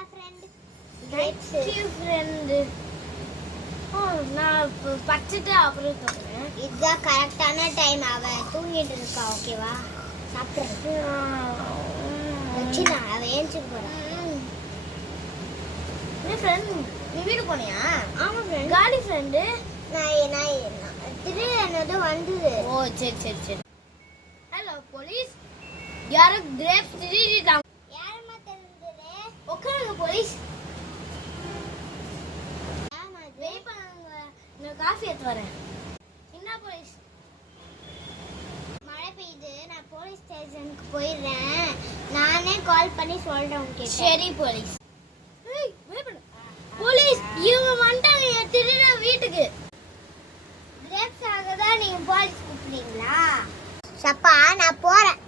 இதான் friend grapes friend. நான் பச்சிட்டு அப்புறம் தூக்குறேன். இதுதான் கரெக்டான டைம். அவ தூங்கிட்டு இருக்கா. ஓகேவா? சாப்பிட்றது வச்சு நான் அவ ஏஞ்சிட்டு போறேன். ஃப்ரெண்ட் நீ வீடு போனியா? ஆமா ஃப்ரெண்ட். காலி ஃப்ரெண்டு நான் திடீர்னு வந்தது. ஓ சரி சரி சரி. ஹலோ போலீஸ், யாரோ கிரேப்ஸ் திருடிட்டாங்க. யாரம்மா தெரிஞ்சது? உட்காருங்க போலீஸ். வெயிட் பண்ணுங்க, நான் காஃபி எடுத்து வரேன். என்ன போலீஸ்? மழை பெய்யுது, நான் போலீஸ் ஸ்டேஷனுக்கு போயிடுறேன். நானே கால் பண்ணி சொல்றேன் உங்ககிட்ட. சரி போலீஸ். போலீஸ் இவங்க வந்துட்டாங்க திருட வீட்டுக்கு. கிரேப்ஸ் ஆக தான் நீங்க போலீஸ் கூப்பிடுறீங்களா? சப்பா நான் போறேன்.